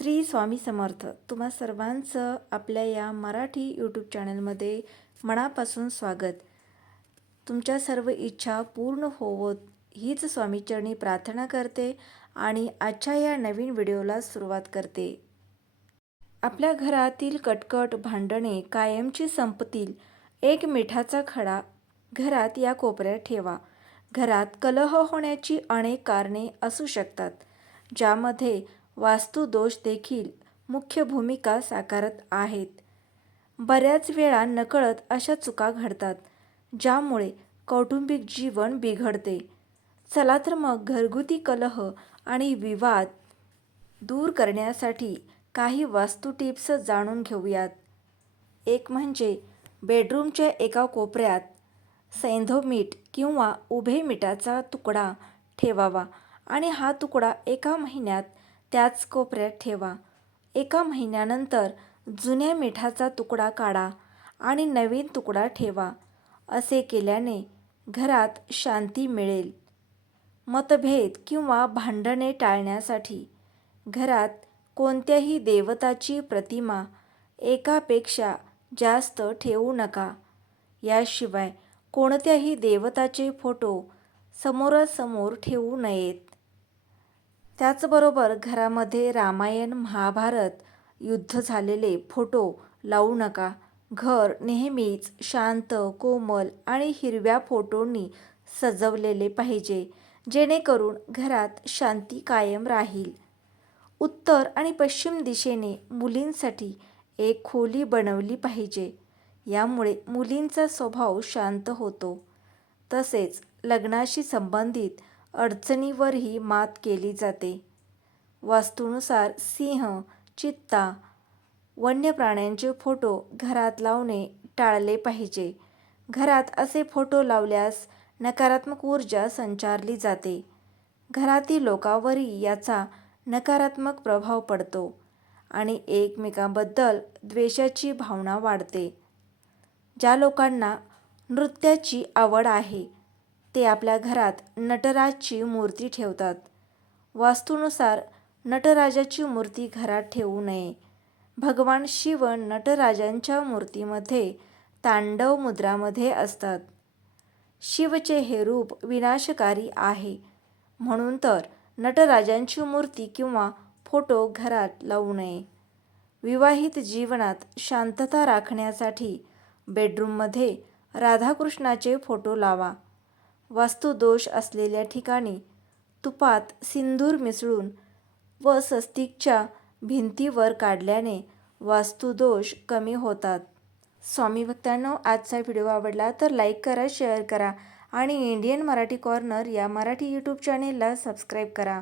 श्री स्वामी समर्थ. तुम्हा सर्वांचं आपल्या या मराठी यूट्यूब चॅनलमध्ये मनापासून स्वागत. तुमच्या सर्व इच्छा पूर्ण होवोत हीच स्वामीचरणी प्रार्थना करते आणि आजच्या या नवीन व्हिडिओला सुरुवात करते. आपल्या घरातील कटकट भांडणे कायमची संपतील. एक मिठाचा खडा घरात या कोपऱ्यात ठेवा. घरात कलह होण्याची अनेक कारणे असू शकतात. ज्यामध्ये वास्तुदोष देखील मुख्य भूमिका साकारत आहेत. बऱ्याच वेळा नकळत अशा चुका घडतात ज्यामुळे कौटुंबिक जीवन बिघडते. चला तर मग घरगुती कलह आणि विवाद दूर करण्यासाठी काही वास्तू टिप्स जाणून घेऊयात. एक म्हणजे बेडरूमच्या एका कोपऱ्यात सैंधव मीठ किंवा उभे मिठाचा तुकडा ठेवावा आणि हा तुकडा एका महिन्यात त्याच कोपऱ्यात ठेवा. एका महिन्यानंतर जुन्या मिठाचा तुकडा काढा आणि नवीन तुकडा ठेवा. असे केल्याने घरात शांती मिळेल. मतभेद किंवा भांडणे टाळण्यासाठी घरात कोणत्याही देवताची प्रतिमा एकापेक्षा जास्त ठेवू नका. याशिवाय कोणत्याही देवताचे फोटो समोरासमोर ठेवू नयेत. त्याचबरोबर घरामध्ये रामायण महाभारत युद्ध झालेले फोटो लावू नका. घर नेहमीच शांत कोमल आणि हिरव्या फोटोंनी सजवलेले पाहिजे जेणेकरून घरात शांती कायम राहील. उत्तर आणि पश्चिम दिशेने मुलींसाठी एक खोली बनवली पाहिजे. यामुळे मुलींचा स्वभाव शांत होतो. तसेच लग्नाशी संबंधित अडचणीवरही मात केली जाते. वास्तूनुसार सिंह चित्ता वन्य प्राण्यांचे फोटो घरात लावणे टाळले पाहिजे. घरात असे फोटो लावल्यास नकारात्मक ऊर्जा संचारली जाते. घरातील लोकांवरही याचा नकारात्मक प्रभाव पडतो आणि एकमेकांबद्दल द्वेषाची भावना वाढते. ज्या लोकांना नृत्याची आवड आहे ते आपल्या घरात नटराजची मूर्ती ठेवतात. वास्तूनुसार नटराजाची मूर्ती घरात ठेवू नये. भगवान शिव नटराजांच्या मूर्तीमध्ये तांडव मुद्रामध्ये असतात. शिवचे हे रूप विनाशकारी आहे. म्हणून तर नटराजांची मूर्ती किंवा फोटो घरात लावू नये. विवाहित जीवनात शांतता राखण्यासाठी बेडरूममध्ये राधाकृष्णाचे फोटो लावा. वास्तुदोष असलेल्या ठिकाणी तुपात सिंदूर मिसळून व स्वस्तिकच्या भिंतीवर काढल्याने वास्तुदोष कमी होतात. स्वामी भक्तांनो आजचा व्हिडिओ आवडला तर लाईक करा शेअर करा आणि इंडियन मराठी कॉर्नर या मराठी यूट्यूब चॅनेलला सबस्क्राईब करा.